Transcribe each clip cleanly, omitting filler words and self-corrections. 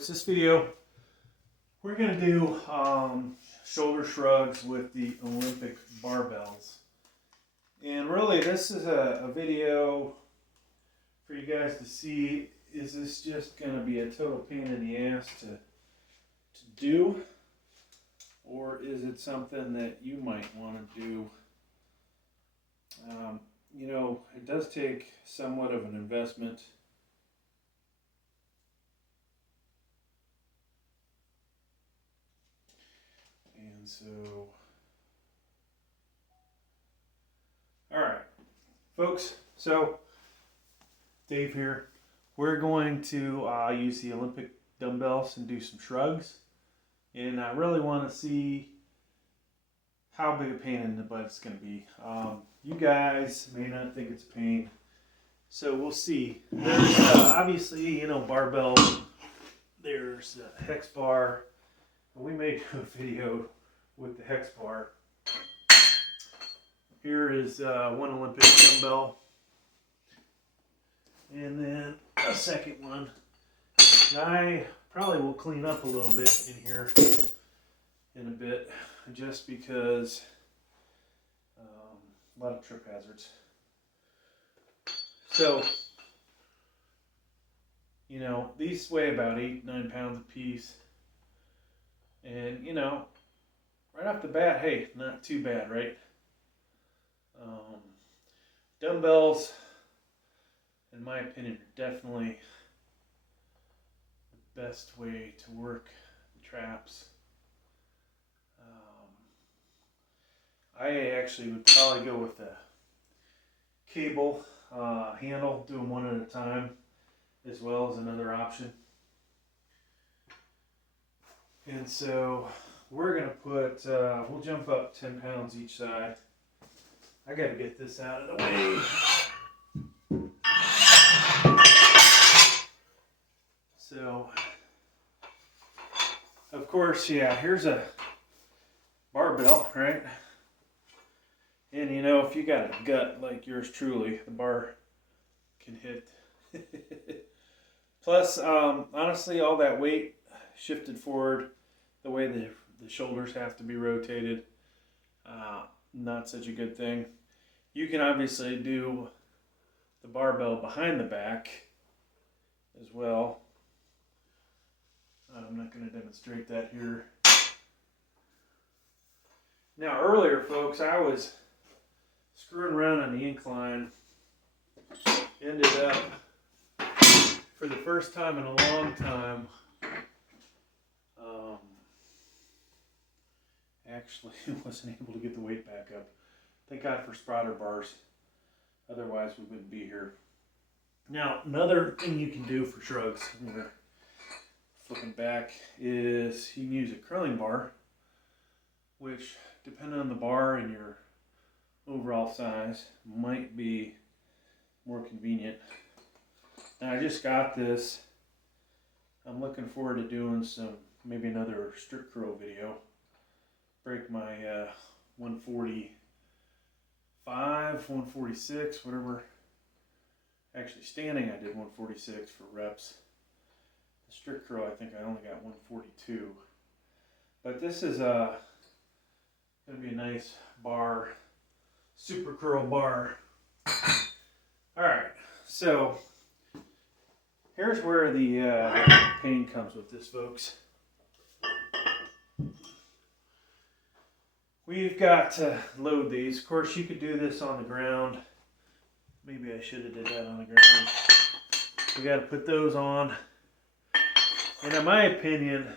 folks, this video we're going to do shoulder shrugs with the Olympic barbells. And really this is a video for you guys to see, is this just going to be a total pain in the ass to do, or is it something that you might want to do? You know, it does take somewhat of an investment. And so, all right, folks, so Dave here. We're going to use the Olympic dumbbells and do some shrugs. And I really want to see how big a pain in the butt it's going to be. You guys may not think it's a pain, so we'll see. There's obviously, you know, barbell. There's a hex bar. We may do a video with the hex bar. Here is one Olympic dumbbell, and then a second one. I probably will clean up a little bit in here in a bit, just because a lot of trip hazards. So, you know, these weigh about 8-9 pounds a piece. And, you know, right off the bat, hey, not too bad, right? Dumbbells, in my opinion, are definitely the best way to work the traps. I actually would probably go with the cable handle, do them one at a time, as well as another option. And so we're going to put, we'll jump up 10 pounds each side. I got to get this out of the way. So, of course, yeah, here's a barbell, right? And you know, if you got a gut like yours truly, the bar can hit. Plus, honestly, all that weight shifted forward, the way the shoulders have to be rotated, not such a good thing. You can obviously do the barbell behind the back as well. I'm not going to demonstrate that here. Now earlier, folks, I was screwing around on the incline, ended up, for the first time in a long time, actually wasn't able to get the weight back up. Thank God for spotter bars, otherwise we wouldn't be here. Now, another thing you can do for shrugs, flipping back, is you can use a curling bar, which, depending on the bar and your overall size, might be more convenient. Now, I just got this. I'm looking forward to doing maybe another strict curl video. Break my 145, 146, whatever. Actually, standing I did 146 for reps. The strict curl, I think I only got 142. But this is going to be a nice bar, super curl bar. Alright, so here's where the pain comes with this, folks. We've got to load these. Of course, you could do this on the ground. Maybe I should have did that on the ground. We got to put those on. And in my opinion,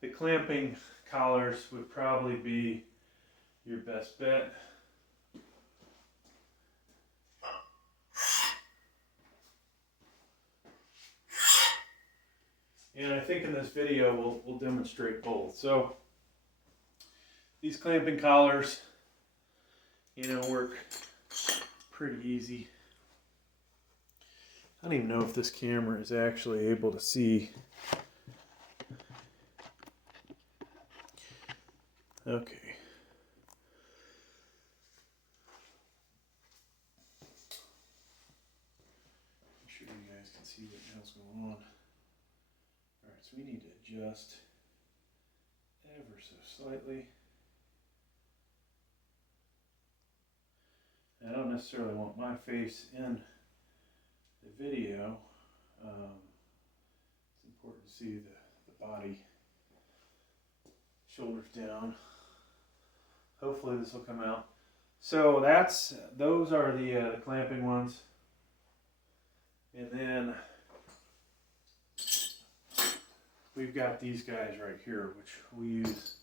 the clamping collars would probably be your best bet. And I think in this video we'll demonstrate both. So these clamping collars, you know, work pretty easy. I don't even know if this camera is actually able to see. Okay. Make sure you guys can see what the hell's going on. so we need to adjust ever so slightly. I don't necessarily want my face in the video. It's important to see the body, shoulders down. Hopefully this will come out. So those are the clamping ones. And then we've got these guys right here, which we use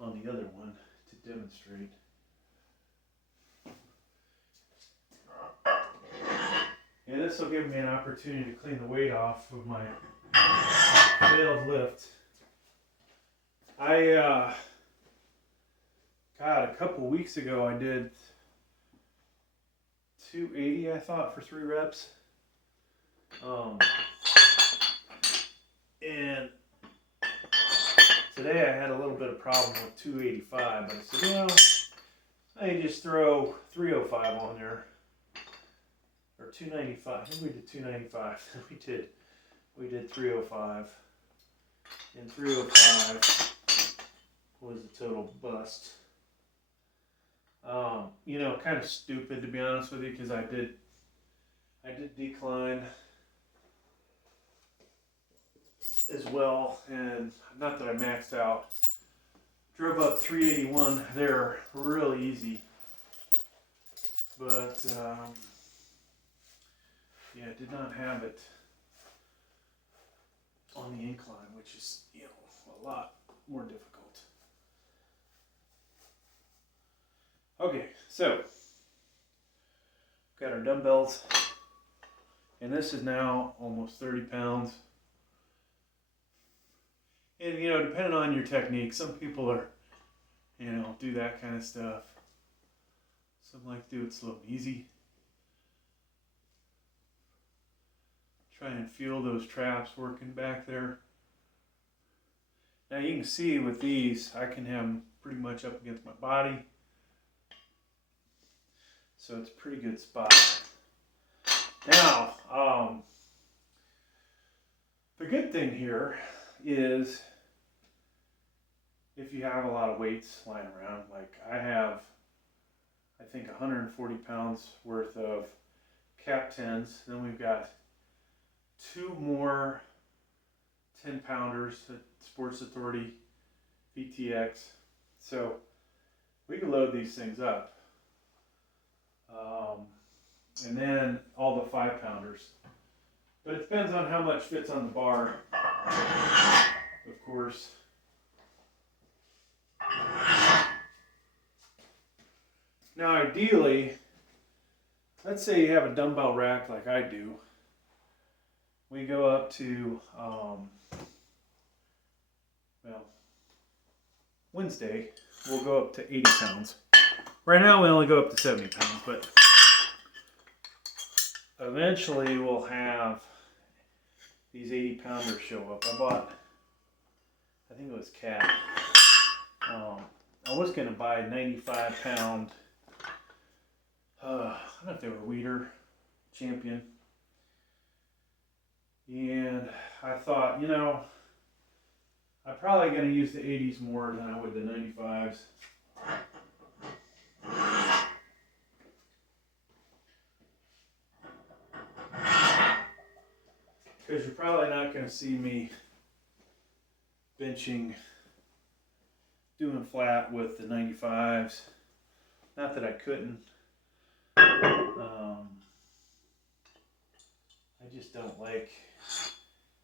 on the other one to demonstrate. And this will give me an opportunity to clean the weight off of my failed lift. God, a couple weeks ago I did 280, I thought, for 3 reps. And today I had a little bit of problem with 285, but I said, you know, I just throw 305 on there. Or 295. I think we did 295. We did 305. And 305 was a total bust. You know, kind of stupid, to be honest with you, because I did decline as well, and not that I maxed out. Drove up 381 there real easy, but yeah, did not have it on the incline, which is, you know, a lot more difficult. Okay, so got our dumbbells, and this is now almost 30 pounds. And, you know, depending on your technique, some people are, you know, do that kind of stuff. Some like to do it slow and easy. Try and feel those traps working back there. Now you can see with these, I can have them pretty much up against my body. So it's a pretty good spot. Now, the good thing here is if you have a lot of weights lying around, like I have, I think 140 pounds worth of cap 10s. Then we've got 2 more 10 pounders at Sports Authority VTX. So we can load these things up. And then all the 5 pounders. But it depends on how much fits on the bar, of course. Now ideally, let's say you have a dumbbell rack like I do. We go up to, well, Wednesday, we'll go up to 80 pounds. Right now we only go up to 70 pounds, but eventually we'll have these 80 pounders show up. I bought, I think it was Cat. I was going to buy a 95 pound, I don't know if they were Weeder Champion. And I thought, you know, I'm probably going to use the 80s more than I would the 95s. Because you're probably not going to see me benching, doing flat with the 95s. Not that I couldn't. I just don't like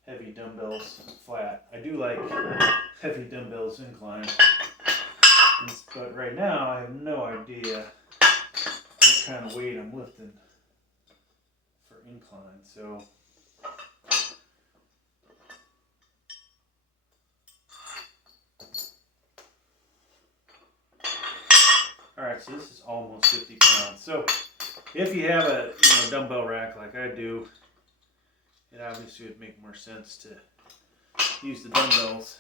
heavy dumbbells flat. I do like heavy dumbbells incline. But right now I have no idea what kind of weight I'm lifting for incline. So alright, so this is almost 50 pounds. So if you have a dumbbell rack like I do, it obviously would make more sense to use the dumbbells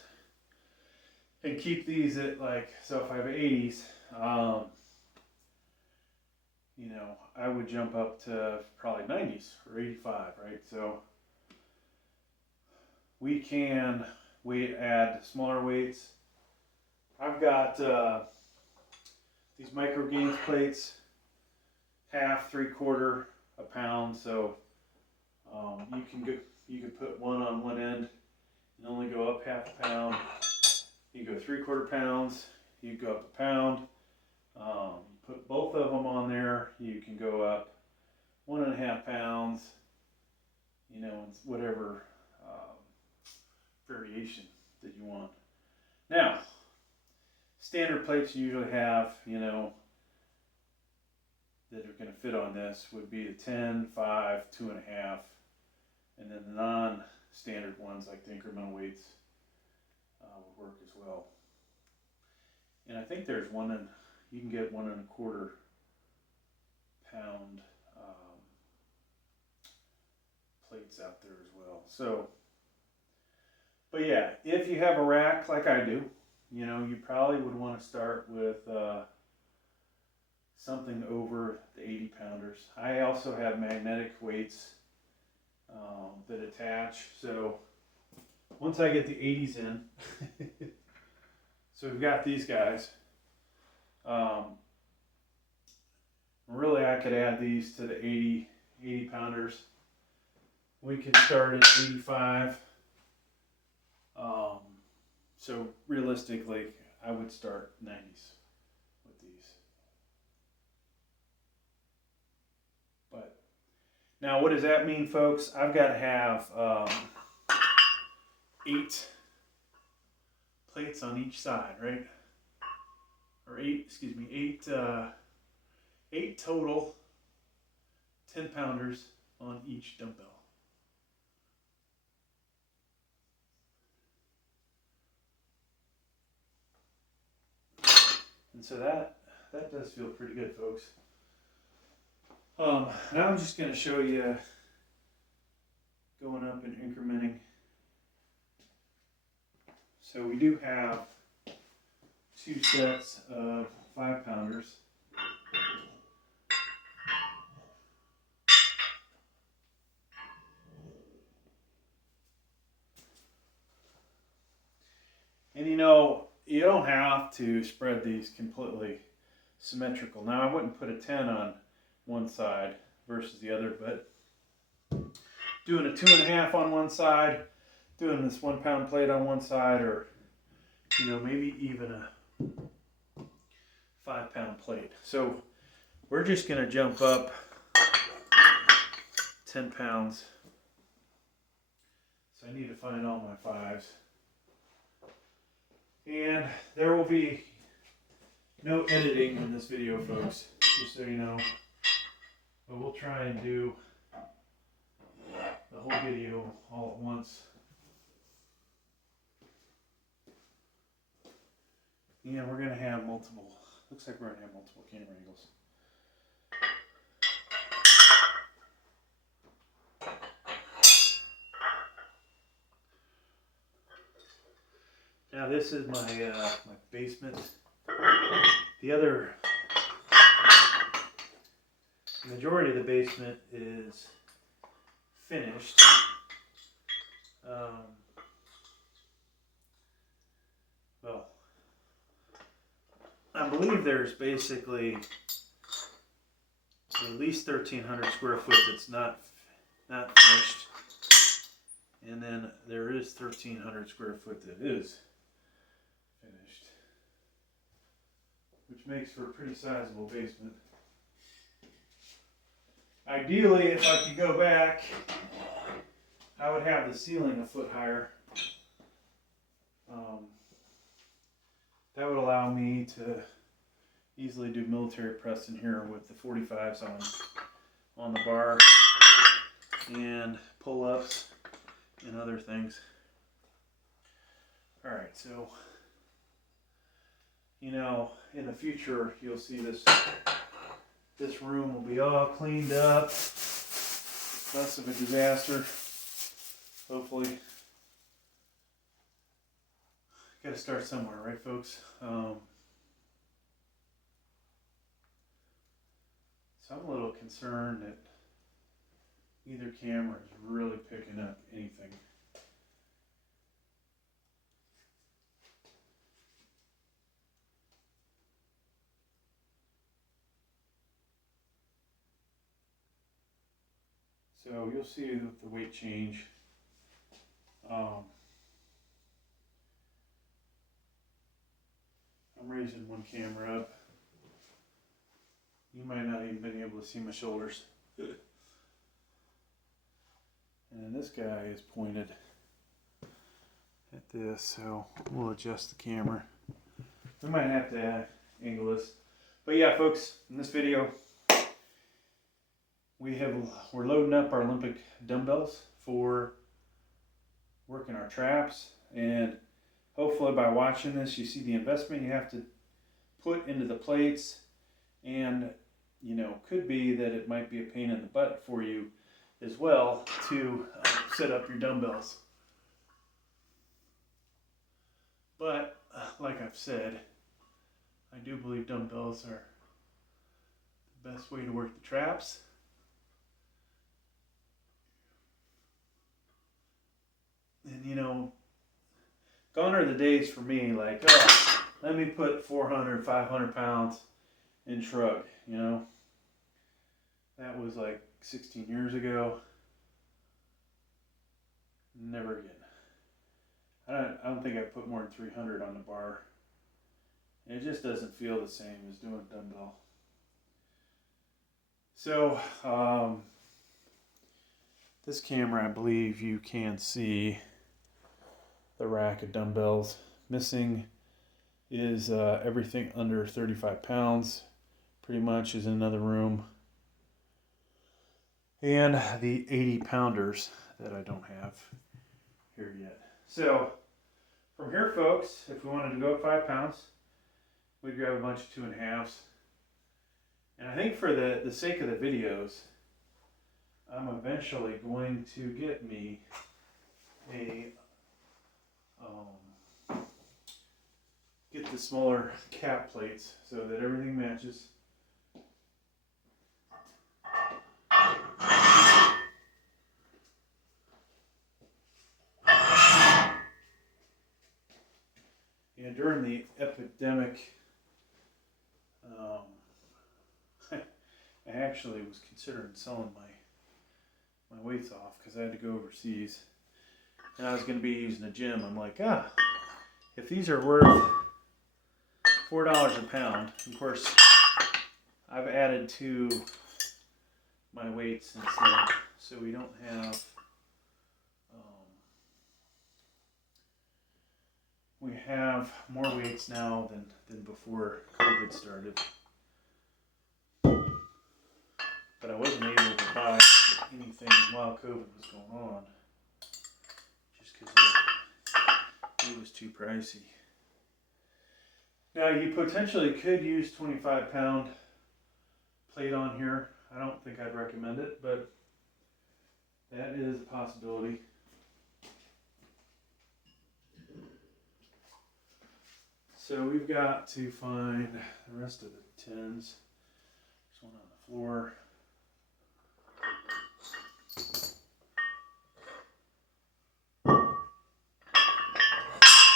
and keep these at like, so if I have 80s, you know, I would jump up to probably 90s or 85, right? So we can add smaller weights. I've got these micro gains plates, half, 3/4 a pound. So you can put one on one end and only go up half a pound. You go 3/4 pounds. You go up a pound. Put both of them on there. You can go up 1.5 pounds. You know, whatever variation that you want. Now, standard plates you usually have, you know, that are going to fit on this would be the 10, 5, 2.5, and then the non-standard ones like the incremental weights would work as well. And I think there's you can get 1.25 pound plates out there as well. So, but yeah, if you have a rack like I do, you know, you probably would want to start with something over the 80 pounders. I also have magnetic weights that attach. So once I get the 80s in, so we've got these guys. Really, I could add these to the 80 pounders. We could start at 85. So realistically, I would start 90s with these. But now, what does that mean, folks? I've got to have 8 plates on each side, right? Or 8 total 10 pounders on each dumbbell. And so that does feel pretty good, folks. Now I'm just going to show you going up and incrementing. So we do have 2 sets of 5 pounders. And you know, you don't have to spread these completely symmetrical. Now I wouldn't put a 10 on one side versus the other, but doing a 2.5 on one side, doing this 1 pound plate on one side, or you know, maybe even a 5 pound plate. So we're just going to jump up 10 pounds. So I need to find all my 5s. And there will be no editing in this video, folks, just so you know. But we'll try and do the whole video all at once. And we're going to have multiple, looks like we're going to have multiple camera angles. Now this is my my basement. The majority of the basement is finished. Well, I believe there's basically at least 1,300 square foot that's not finished, and then there is 1,300 square foot that is finished, which makes for a pretty sizable basement. Ideally, if I could go back, I would have the ceiling a foot higher. That would allow me to easily do military press in here with the 45s on the bar and pull-ups and other things. All right, so you know, in the future you'll see this room will be all cleaned up, less of a disaster, hopefully. Got to start somewhere, right, folks? So I'm a little concerned that either camera is really picking up anything. So you'll see the weight change. I'm raising one camera up. You might not even been able to see my shoulders. And this guy is pointed at this, so we'll adjust the camera. We might have to angle this. But yeah, folks, in this video, we're loading up our Olympic dumbbells for working our traps, and hopefully by watching this you see the investment you have to put into the plates, and you know, could be that it might be a pain in the butt for you as well to set up your dumbbells. But like I've said, I do believe dumbbells are the best way to work the traps. And you know, gone are the days for me like, oh, let me put 400, 500 pounds in shrug, you know. That was like 16 years ago. Never again. I don't think I put more than 300 on the bar. And it just doesn't feel the same as doing a dumbbell. So, this camera, I believe you can see the rack of dumbbells. Missing is everything under 35 pounds. Pretty much is in another room. And the 80 pounders that I don't have here yet. So, from here, folks, if we wanted to go up 5 pounds, we'd grab a bunch of 2.5s. And I think for the sake of the videos, I'm eventually going to get me get the smaller cap plates so that everything matches. And during the epidemic, I actually was considering selling my weights off because I had to go overseas. And I was going to be using a gym. I'm like, if these are worth $4 a pound, of course, I've added to my weights instead, so we don't have, we have more weights now than before COVID started. But I wasn't able to buy anything while COVID was going on, just because it was too pricey. Now you potentially could use 25-pound plate on here. I don't think I'd recommend it, but that is a possibility. So we've got to find the rest of the 10s. There's one on the floor.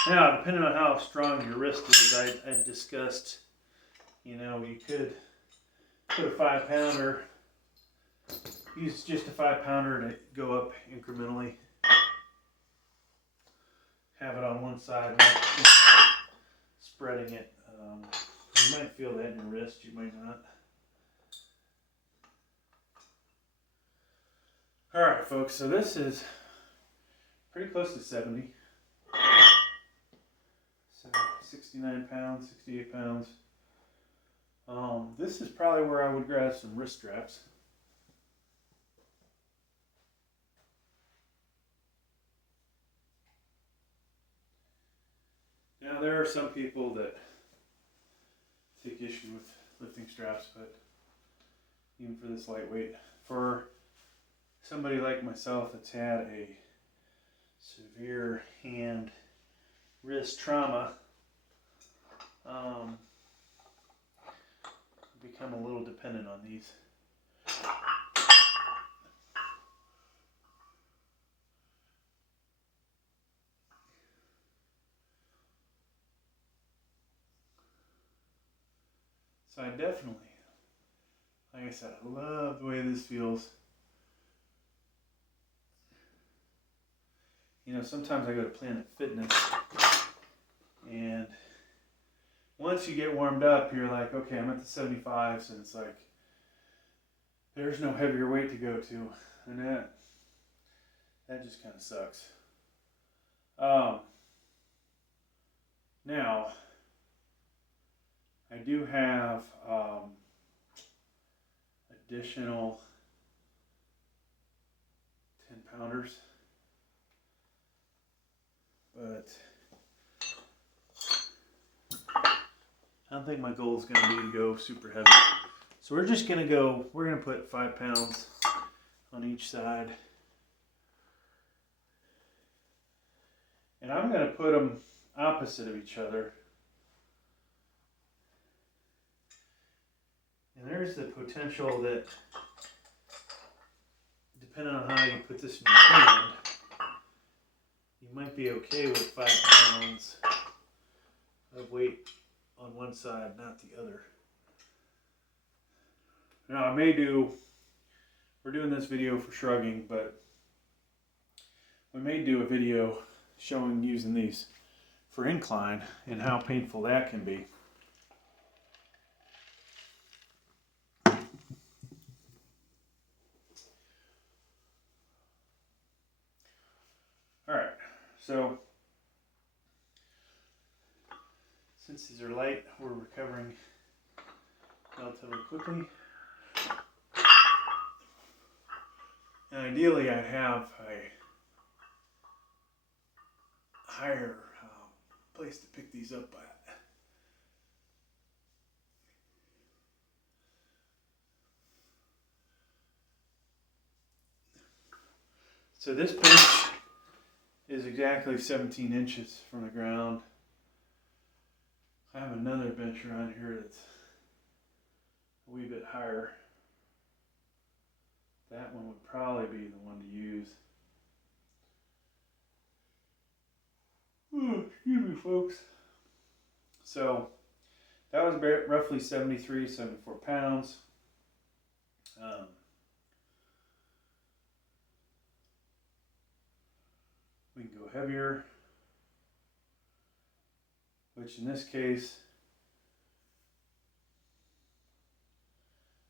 Now, depending on how strong your wrist is, I discussed, you know, you could put a 5-pounder, use just a 5-pounder to go up incrementally. Have it on one side, spreading it. You might feel that in your wrist, you might not. Alright, folks, so this is pretty close to 70. 69 pounds, 68 pounds. This is probably where I would grab some wrist straps. Now there are some people that take issue with lifting straps, but even for this lightweight, for somebody like myself that's had a severe hand wrist trauma, become a little dependent on these. So I definitely, like I said, I love the way this feels. you know, sometimes I go to Planet Fitness, and once you get warmed up, you're like, okay, I'm at the 75s, and it's like, there's no heavier weight to go to, and that just kind of sucks. Now, I do have additional 10-pounders, but I don't think my goal is going to be to go super heavy. So we're just going to put 5 pounds on each side. And I'm going to put them opposite of each other. And there's the potential that, depending on how you put this in your hand, you might be okay with 5 pounds of weight on one side, not the other. Now we're doing this video for shrugging, but we may do a video showing using these for incline and how painful that can be. Alright, so since these are light, we're recovering relatively quickly. And ideally I'd have a higher place to pick these up at. So this bench is exactly 17 inches from the ground. I have another bench around here that's a wee bit higher. That one would probably be the one to use. Oh, excuse me, folks. So that was roughly 73, 74 pounds. We can go heavier, which in this case,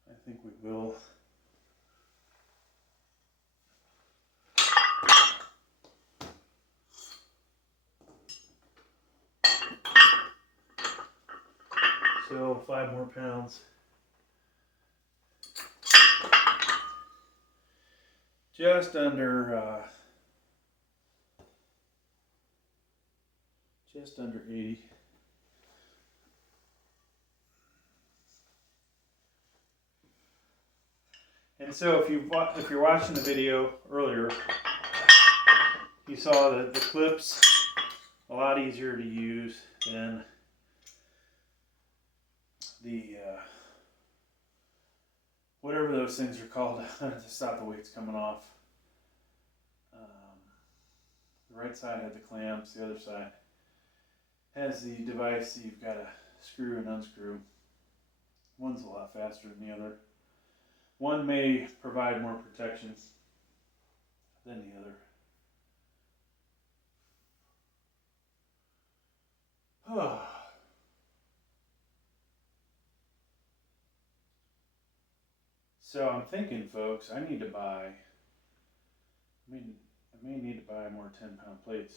I think we will. So 5 more pounds. Just under 80. And so if you're watching the video earlier, you saw that the clips a lot easier to use than the whatever those things are called to stop the weights coming off. The right side had the clamps, the other side has the device that you've got to screw and unscrew. One's a lot faster than the other. One may provide more protection than the other. So I'm thinking, folks, I may need to buy more 10-pound plates.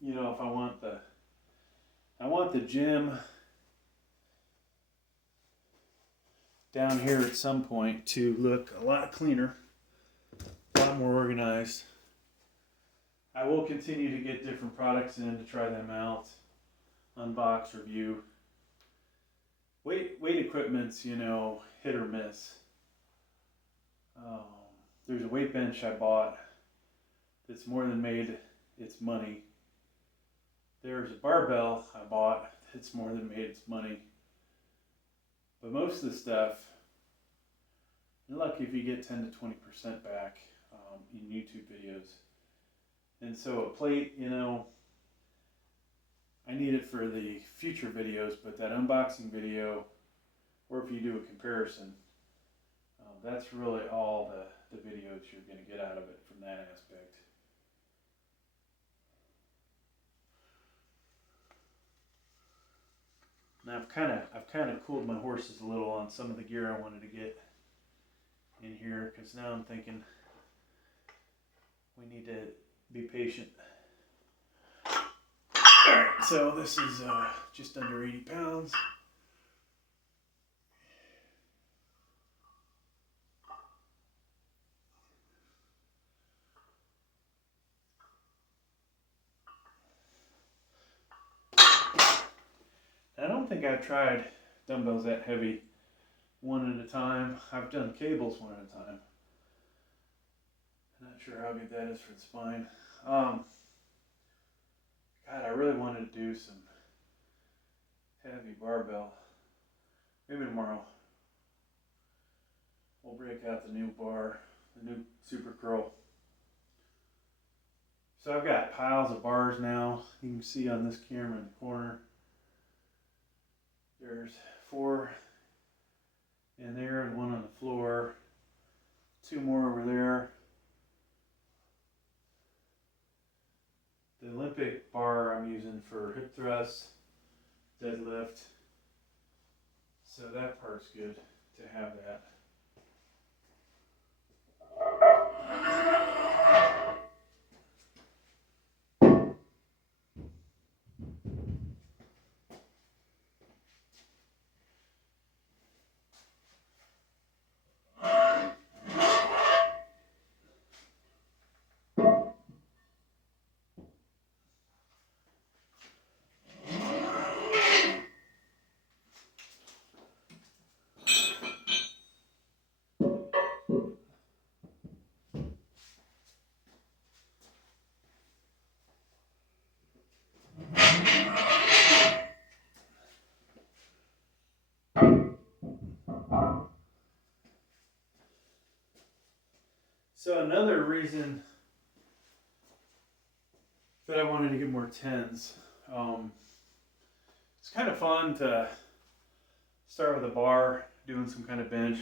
You know, if I want the gym down here at some point to look a lot cleaner, a lot more organized. I will continue to get different products in to try them out, unbox, review. Weight equipment's, you know, hit or miss. There's a weight bench I bought that's more than made its money. There's a barbell I bought that's more than made its money. But most of the stuff, you're lucky if you get 10 to 20% back in YouTube videos. And so a plate, you know, I need it for the future videos, but that unboxing video, or if you do a comparison, that's really all the videos you're going to get out of it from that aspect. Now I've kind of cooled my horses a little on some of the gear I wanted to get in here, because now I'm thinking we need to be patient. Alright, so this is just under 80 pounds. I don't think I've tried dumbbells that heavy one at a time. I've done cables one at a time. I'm not sure how good that is for the spine. God, I really wanted to do some heavy barbell. Maybe tomorrow we'll break out the new bar, the new super curl. So I've got piles of bars now. You can see on this camera in the corner, there's 4 in there and 1 on the floor, 2 more over there. The Olympic bar I'm using for hip thrust, deadlift, so that part's good to have that. So another reason that I wanted to get more tens, it's kind of fun to start with a bar, doing some kind of bench,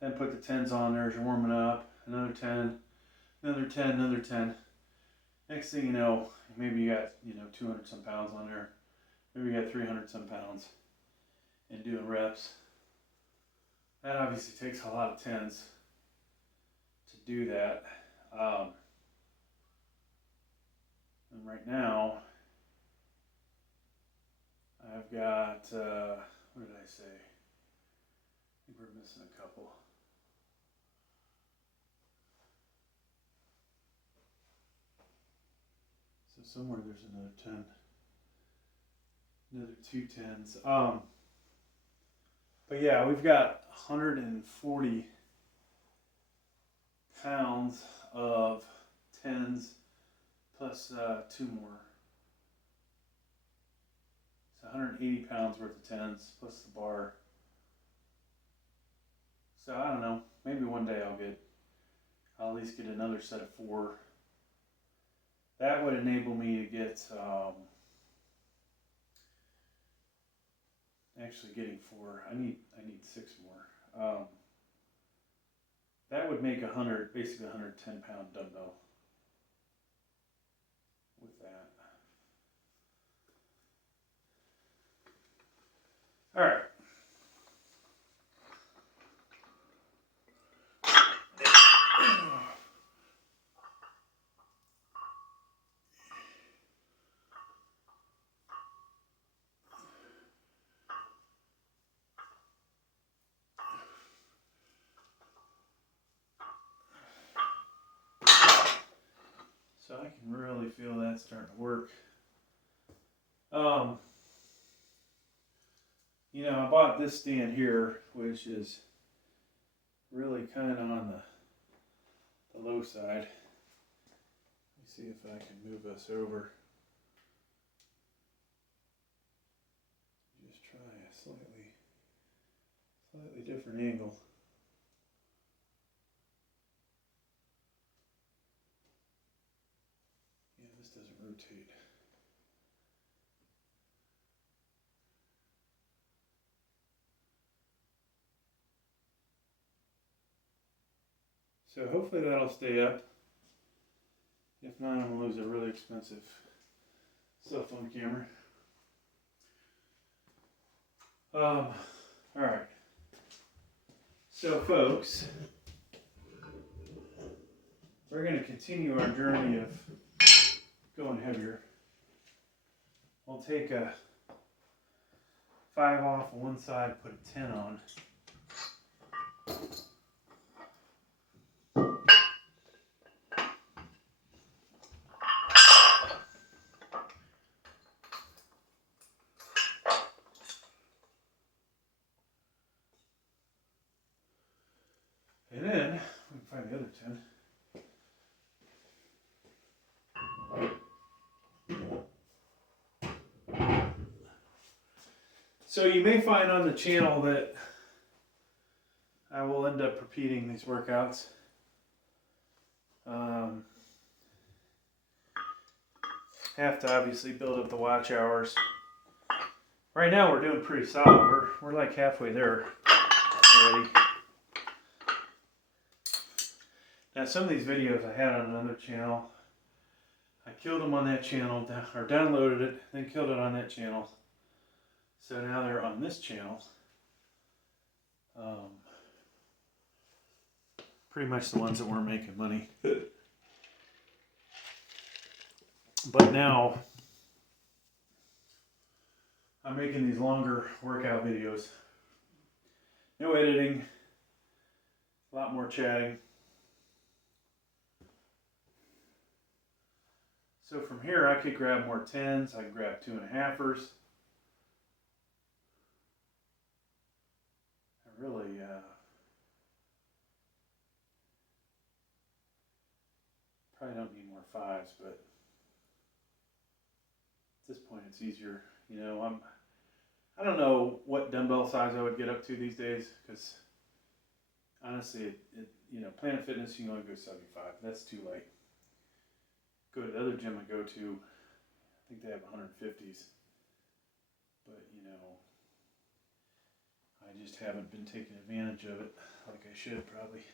then put the tens on there as you're warming up, another 10, another 10, another 10. Next thing you know, maybe you got 200 some pounds on there, maybe you got 300 some pounds, and doing reps. That obviously takes a lot of tens to do that. And right now, I've got, what did I say? I think we're missing a couple. So somewhere there's another 10. Another 2 tens. But yeah, we've got 140 pounds of tens plus 2 more. So 180 pounds worth of tens plus the bar. So I don't know, maybe one day I'll at least get another set of 4. That would enable me to get, actually getting 4, I need 6 more. That would make basically 110 pound dumbbell with that. All right. So I can really feel that starting to work. I bought this stand here, which is really kind of on the low side. Let me see if I can move us over. Just try a slightly different angle. Yeah, this doesn't rotate. So hopefully that'll stay up. If not, I'm gonna lose a really expensive cell phone camera. All right. So folks, we're gonna continue our journey of going heavier. We'll take a 5 off on one side, put a 10 on. And then we can find the other 10. So you may find on the channel that I will end up repeating these workouts. Have to obviously build up the watch hours. Right now we're doing pretty solid. We're like halfway there already. Now some of these videos I had on another channel, I killed them on that channel, or downloaded it, then killed it on that channel. So now they're on this channel. Pretty much the ones that weren't making money. But now I'm making these longer workout videos. No editing, a lot more chatting. So from here I could grab more 10s, I could grab 2.5ers. I really probably don't need more 5s, but at this point it's easier. You know, I don't know what dumbbell size I would get up to these days, because honestly, you know, Planet Fitness, you can only go 75. That's too light. Go to the other gym I go to, I think they have 150s. But, you know, I just haven't been taking advantage of it like I should probably.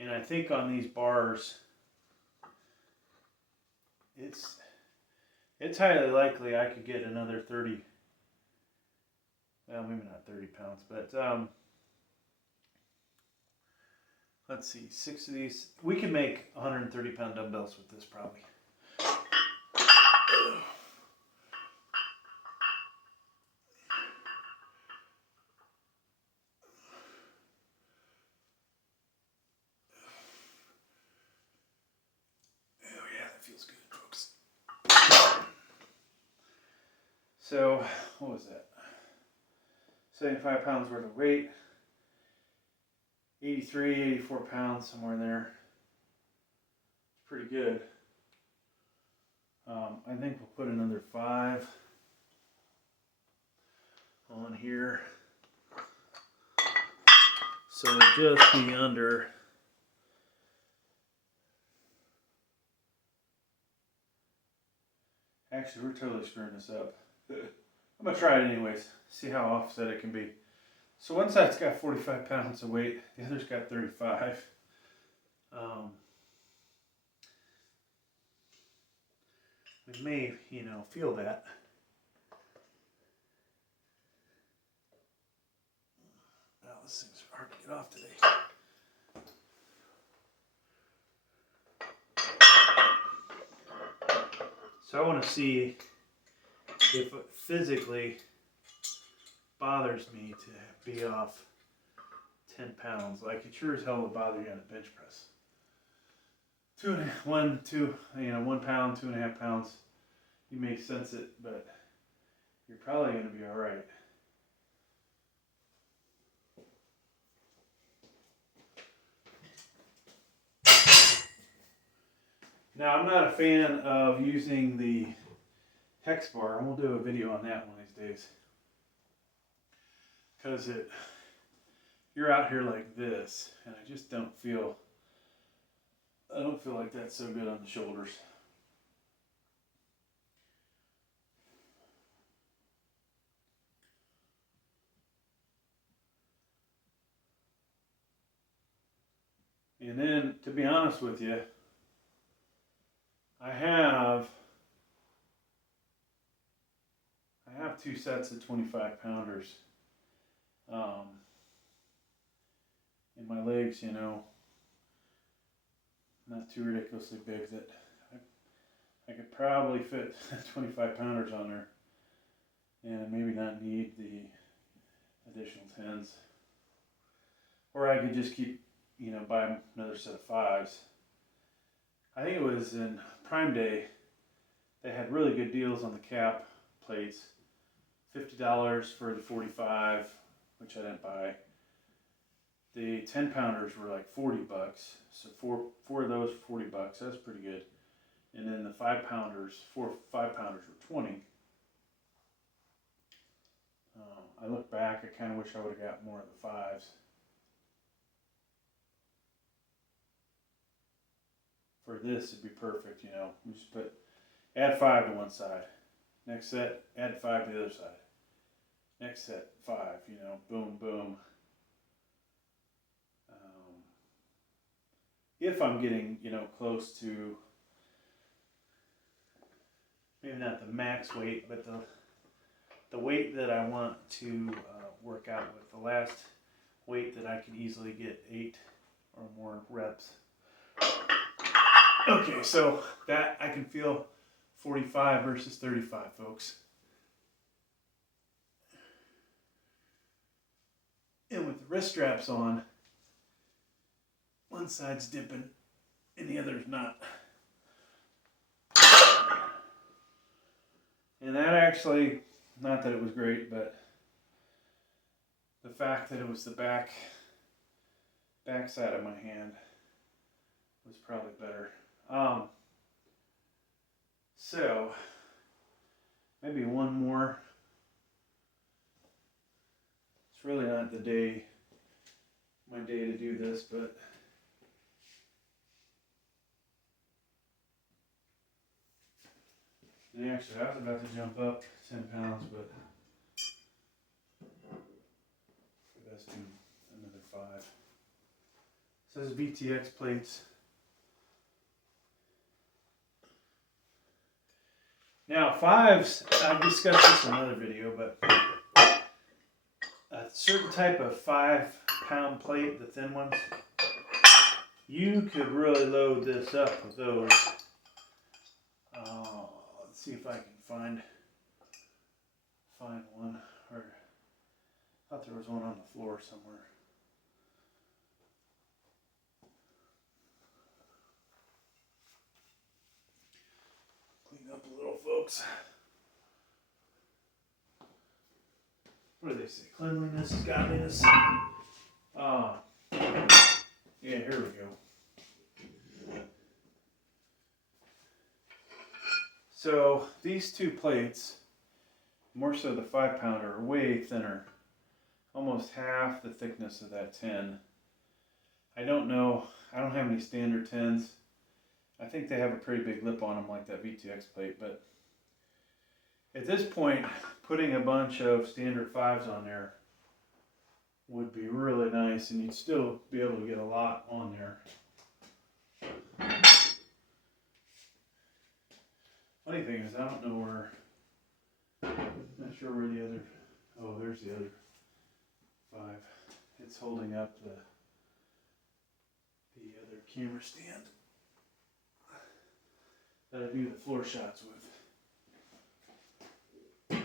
And I think on these bars, it's highly likely I could get another 30, well, maybe not 30 pounds, but let's see, 6 of these. We could make 130-pound dumbbells with this probably. So, what was that? 75 pounds worth of weight. 83, 84 pounds, somewhere in there. Pretty good. I think we'll put another 5 on here. So it'll just be under. Actually, we're totally screwing this up. I'm going to try it anyways, see how offset it can be. So one side's got 45 pounds of weight, the other's got 35. We may, you know, feel that. Now this thing's hard to get off today. So I want to see if it physically bothers me to be off 10 pounds. Like it sure as hell will bother you on a bench press. 1 pound, 2.5 pounds. You may sense it, but you're probably going to be all right. Now I'm not a fan of using the hex bar, and we'll do a video on that one of these days. Because you're out here like this, and I just don't feel like that's so good on the shoulders. And then, to be honest with you, I have 2 sets of 25 pounders. And my legs, you know, not too ridiculously big, that I could probably fit 25 pounders on there and maybe not need the additional 10s. Or I could just keep, you know, buy another set of 5s. I think it was in Prime Day, they had really good deals on the cap plates. $50 for the 45, which I didn't buy. The 10 pounders were like $40, so four of those $40. That's pretty good. And then the 5 pounders, 5 pounders were 20. I look back, I kind of wish I would have got more of the 5s. For this, it'd be perfect, you know. You just add 5 to one side. Next set, add 5 to the other side. Next set, 5, you know, boom, boom. If I'm getting, you know, close to, maybe not the max weight, but the weight that I want to work out with, the last weight that I could easily get 8 or more reps. Okay, so that I can feel 45 versus 35, folks. And with the wrist straps on, one side's dipping and the other's not. And that actually, not that it was great, but the fact that it was the back side of my hand was probably better. So maybe one more. It's really not my day to do this, but and actually I was about to jump up 10 pounds, but let's do another 5. It says VTX plates. Now 5s, I discussed this in another video, but a certain type of 5-pound plate, the thin ones, you could really load this up with those. Let's see if I can find one, or I thought there was one on the floor somewhere. Clean up a little, folks. What do they say? Cleanliness is godliness. Yeah, here we go. So these 2 plates, more so the 5-pounder, are way thinner. Almost half the thickness of that 10. I don't know. I don't have any standard 10s. I think they have a pretty big lip on them like that VTX plate, but at this point, putting a bunch of standard 5s on there would be really nice, and you'd still be able to get a lot on there. Funny thing is, I don't know where, not sure where the other, oh, there's the other 5. It's holding up the other camera stand that I do the floor shots with.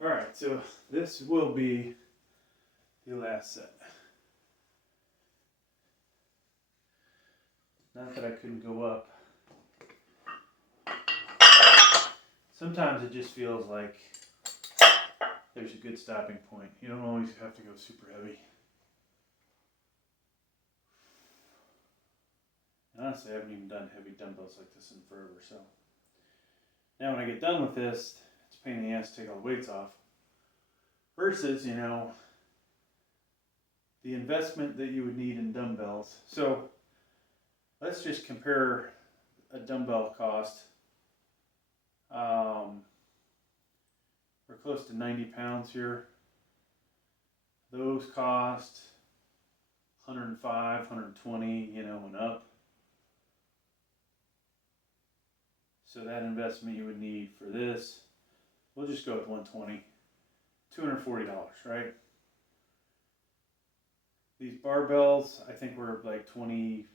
Alright, so this will be the last set. Not that I couldn't go up. Sometimes it just feels like there's a good stopping point. You don't always have to go super heavy. And honestly, I haven't even done heavy dumbbells like this in forever, so. Now when I get done with this, it's a pain in the ass to take all the weights off. Versus, you know, the investment that you would need in dumbbells. So let's just compare a dumbbell cost. We're close to 90 pounds here. Those cost 105, 120, you know, and up. So that investment you would need for this, we'll just go with 120, $240, right? These barbells, I think were like 20,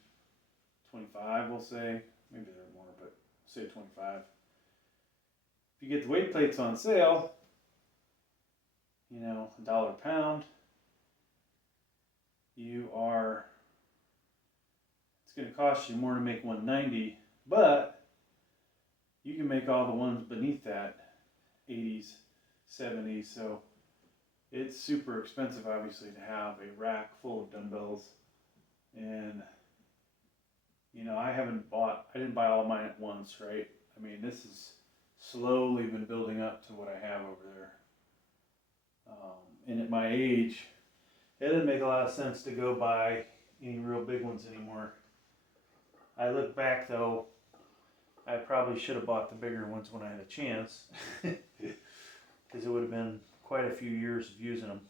25, we'll say. Maybe they're more, but say 25. If you get the weight plates on sale, you know, $1 a pound, it's going to cost you more to make 190, but you can make all the ones beneath that, 80s, 70s, so it's super expensive, obviously, to have a rack full of dumbbells. And, you know, I didn't buy all of mine at once, right? I mean, this has slowly been building up to what I have over there. And at my age, it doesn't make a lot of sense to go buy any real big ones anymore. I look back, though, I probably should have bought the bigger ones when I had a chance, because it would have been quite a few years of using them.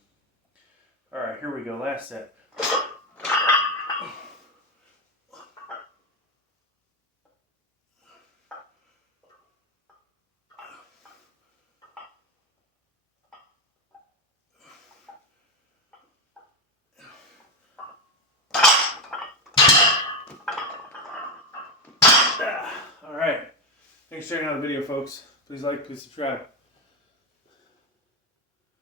All right, here we go, last set. All right, thanks for checking out the video, folks. Please like, please subscribe.